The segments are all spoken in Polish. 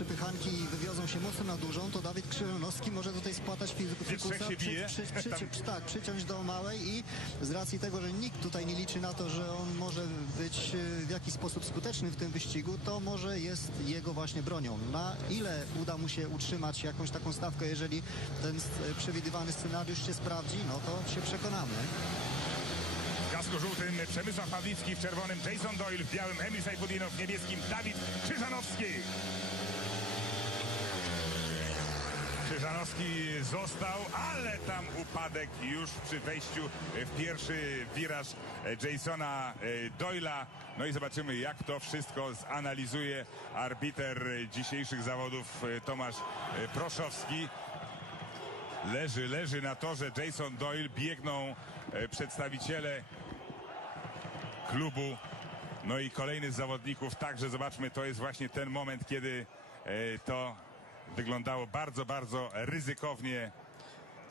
przepychanki i wywiozą się mocno na dużą, to Dawid Krzyżanowski może tutaj spłatać fikusa, bije? przy, przy, przy, tak, przyciąć do małej i z racji tego, że nikt tutaj nie liczy na to, że on może być e, w jakiś sposób skuteczny w tym wyścigu, to może jest jego właśnie bronią. Na ile uda mu się utrzymać jakąś taką stawkę, jeżeli ten przewidywany scenariusz się sprawdzi, no to się przekonamy. W kasku żółtym Przemysław Pawlicki, w czerwonym Jason Doyle, w białym Emil Sajfudinow, w niebieskim Dawid Krzyżanowski. Krzyżanowski został, ale tam upadek już przy wejściu w pierwszy wiraż Jasona Doyla. No i zobaczymy, jak to wszystko zanalizuje arbiter dzisiejszych zawodów Tomasz Proszowski. Leży, leży na torze Jason Doyle, biegną e, przedstawiciele klubu. No i kolejny z zawodników, także zobaczmy, to jest właśnie ten moment, kiedy e, to wyglądało bardzo, bardzo ryzykownie.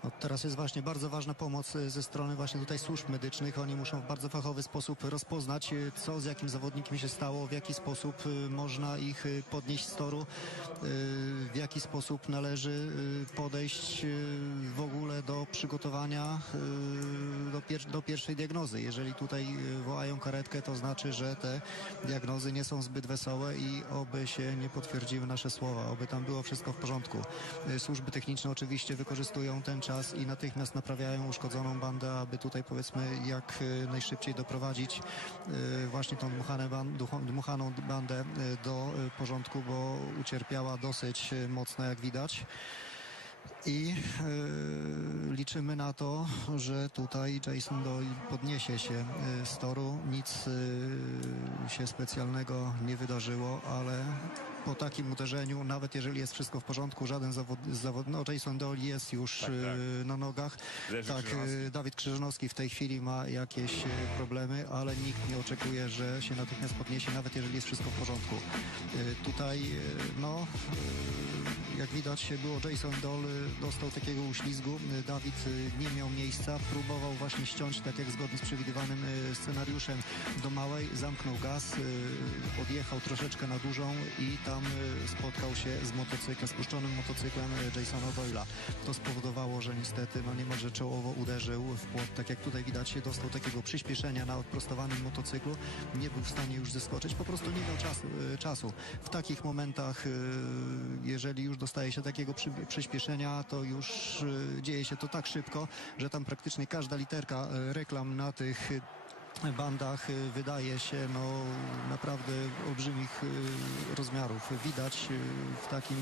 No, teraz jest właśnie bardzo ważna pomoc y, ze strony właśnie tutaj służb medycznych. Oni muszą w bardzo fachowy sposób rozpoznać, y, co z jakim zawodnikiem się stało, w jaki sposób y, można ich podnieść z toru, w jaki sposób należy podejść w ogóle do przygotowania do, pier do pierwszej diagnozy. Jeżeli tutaj wołają karetkę, to znaczy, że te diagnozy nie są zbyt wesołe i oby się nie potwierdziły nasze słowa, oby tam było wszystko w porządku. Służby techniczne oczywiście wykorzystują ten czas i natychmiast naprawiają uszkodzoną bandę, aby tutaj powiedzmy jak y, najszybciej doprowadzić y, właśnie tą dmuchaną bandę y, do porządku, bo ucierpiała dosyć mocno jak widać. I y, liczymy na to, że tutaj Jason Doyle podniesie się z toru. Nic y, się specjalnego nie wydarzyło, ale po takim uderzeniu, nawet jeżeli jest wszystko w porządku, żaden zawod, zawod no Jason Doyle jest już Tak, y, na nogach. Leży tak, Krzyżanowski. y, Dawid Krzyżanowski w tej chwili ma jakieś y, problemy, ale nikt nie oczekuje, że się natychmiast podniesie, nawet jeżeli jest wszystko w porządku. Tutaj, no, jak widać było Jason Doll dostał takiego uślizgu. Dawid nie miał miejsca, próbował właśnie ściąć, tak jak zgodnie z przewidywanym scenariuszem, do małej, zamknął gaz, odjechał troszeczkę na dużą i tam y, spotkał się z motocyklem, spuszczonym motocyklem y, Jasona Doyla. To spowodowało, że niestety no niemalże czołowo uderzył w płot, tak jak tutaj widać, dostał takiego przyspieszenia na odprostowanym motocyklu, nie był w stanie już zeskoczyć, po prostu nie miał czasu. y, czasu. W takich momentach, jeżeli już dostaje się takiego przy, przyspieszenia, to już dzieje się to tak szybko, że tam praktycznie każda literka reklam na tych bandach y, wydaje się no naprawdę olbrzymich y, rozmiarów. Widać y, w takim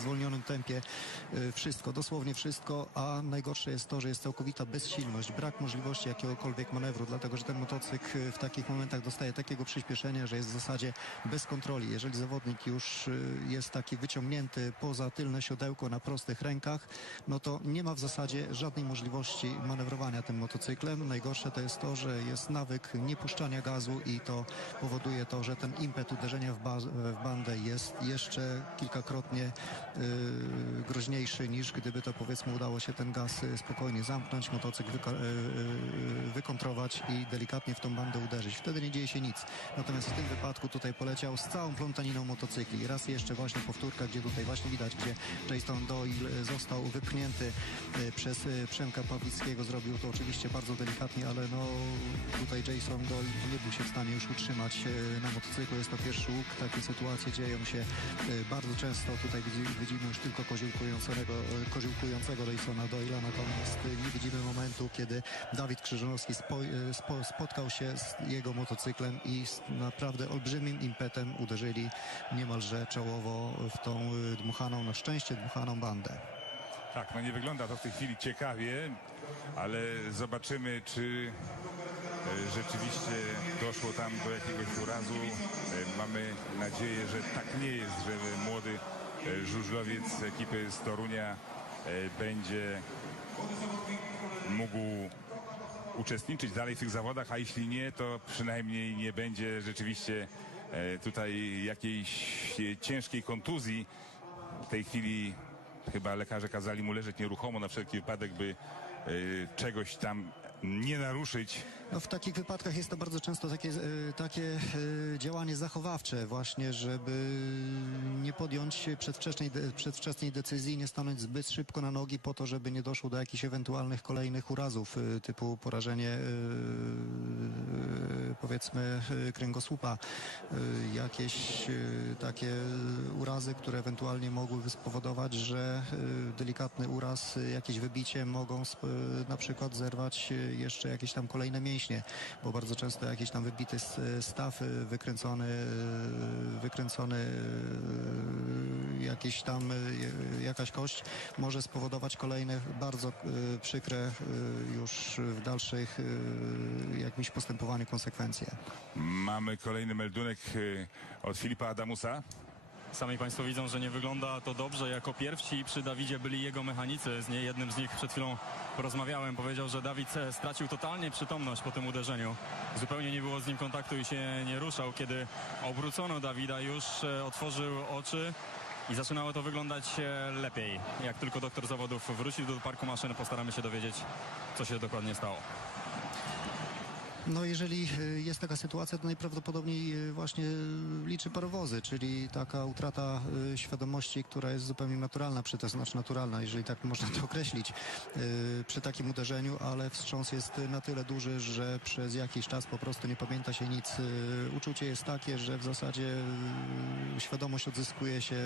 zwolnionym tempie wszystko, dosłownie wszystko, a najgorsze jest to, że jest całkowita bezsilność, brak możliwości jakiegokolwiek manewru, dlatego że ten motocykl w takich momentach dostaje takiego przyspieszenia, że jest w zasadzie bez kontroli. Jeżeli zawodnik już jest taki wyciągnięty poza tylne siodełko na prostych rękach, no to nie ma w zasadzie żadnej możliwości manewrowania tym motocyklem. Najgorsze to jest to, że jest nawyk niepuszczania gazu i to powoduje to, że ten impet uderzenia w, w bandę jest jeszcze kilkakrotnie y, groźniejszy niż gdyby to powiedzmy udało się ten gaz y, spokojnie zamknąć, motocykl wyko- y, y, wykontrować i delikatnie w tą bandę uderzyć. Wtedy nie dzieje się nic. Natomiast w tym wypadku tutaj poleciał z całą plątaniną motocykli. Raz jeszcze właśnie powtórka, gdzie tutaj właśnie widać, gdzie Jason Doyle został wypchnięty przez Przemka Pawlickiego. Zrobił to oczywiście bardzo delikatnie, ale no tutaj Jason Doyle nie był się w stanie już utrzymać y, na motocyklu. Jest to pierwszy łuk. Takie sytuacje dzieją się y, bardzo często. Tutaj widzi- widzimy już tylko koziłkującego, y, koziłkującego Jasona Doyla, natomiast nie widzimy momentu, kiedy Dawid Krzyżanowski spo, spo, spotkał się z jego motocyklem i z naprawdę olbrzymim impetem uderzyli niemalże czołowo w tą dmuchaną, na szczęście dmuchaną bandę. Tak, no nie wygląda to w tej chwili ciekawie, ale zobaczymy, czy e, rzeczywiście doszło tam do jakiegoś urazu. E, Mamy nadzieję, że tak nie jest, że młody e, żużlowiec ekipy z Torunia będzie mógł uczestniczyć dalej w tych zawodach, a jeśli nie, to przynajmniej nie będzie rzeczywiście tutaj jakiejś ciężkiej kontuzji. W tej chwili chyba lekarze kazali mu leżeć nieruchomo na wszelki wypadek, by e, czegoś tam nie naruszyć. No w takich wypadkach jest to bardzo często takie, e, takie e, działanie zachowawcze właśnie, żeby nie podjąć przedwcześniej, de- przedwczesnej decyzji, nie stanąć zbyt szybko na nogi po to, żeby nie doszło do jakichś ewentualnych kolejnych urazów y, typu porażenie powiedzmy kręgosłupa, jakieś takie urazy, które ewentualnie mogłyby spowodować, że delikatny uraz, jakieś wybicie mogą na przykład zerwać jeszcze jakieś tam kolejne mięśnie, bo bardzo często jakiś tam wybity staw, y, wykręcony, y, wykręcony y, jakiś tam jakaś kość może spowodować kolejne bardzo przykre już w dalszych jakimś postępowaniu konsekwencje. Mamy kolejny meldunek od Filipa Adamusa. Sami Państwo widzą, że nie wygląda to dobrze. Jako pierwsi przy Dawidzie byli jego mechanicy. Z nie jednym z nich przed chwilą porozmawiałem. Powiedział, że Dawid stracił totalnie przytomność po tym uderzeniu. Zupełnie nie było z nim kontaktu i się nie ruszał. Kiedy obrócono Dawida, już e, otworzył oczy i zaczynało to wyglądać e, lepiej. Jak tylko doktor zawodów wrócił do parku maszyn, postaramy się dowiedzieć, co się dokładnie stało. No jeżeli y, jest taka sytuacja, to najprawdopodobniej y, właśnie y, liczy parowozy, czyli taka utrata świadomości, która jest zupełnie naturalna, przy to znaczy naturalna, jeżeli tak można to określić, przy takim uderzeniu, ale wstrząs jest na tyle duży, że przez jakiś czas po prostu nie pamięta się nic. Uczucie jest takie, że w zasadzie świadomość odzyskuje się,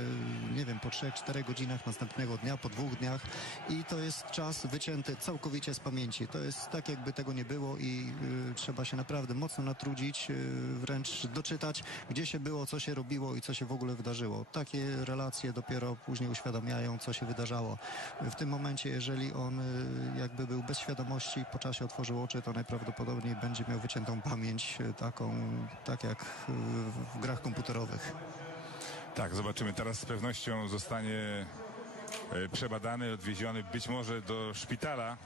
nie wiem, po 3-4 godzinach następnego dnia, po dwóch dniach i to jest czas wycięty całkowicie z pamięci. To jest tak, jakby tego nie było i y, trzeba się naprawdę mocno natrudzić, y, wręcz doczytać, gdzie się było, co się robiło i co się w ogóle wydarzyło. Takie relacje dopiero później uświadamiają, co się wydarzało. W tym momencie, jeżeli on y, jakby był bez świadomości, po czasie otworzył oczy, to najprawdopodobniej będzie miał wyciętą pamięć, y, taką, tak jak y, w grach komputerowych. Tak, zobaczymy. Teraz z pewnością zostanie e, przebadany, odwieziony być może do szpitala,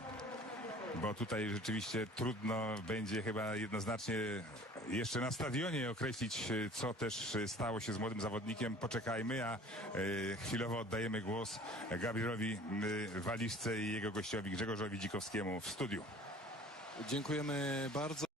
bo tutaj rzeczywiście trudno będzie chyba jednoznacznie jeszcze na stadionie określić, e, co też e, stało się z młodym zawodnikiem. Poczekajmy, a chwilowo oddajemy głos Gabrielowi Waliszce i jego gościowi Grzegorzowi Dzikowskiemu w studiu. Dziękujemy bardzo.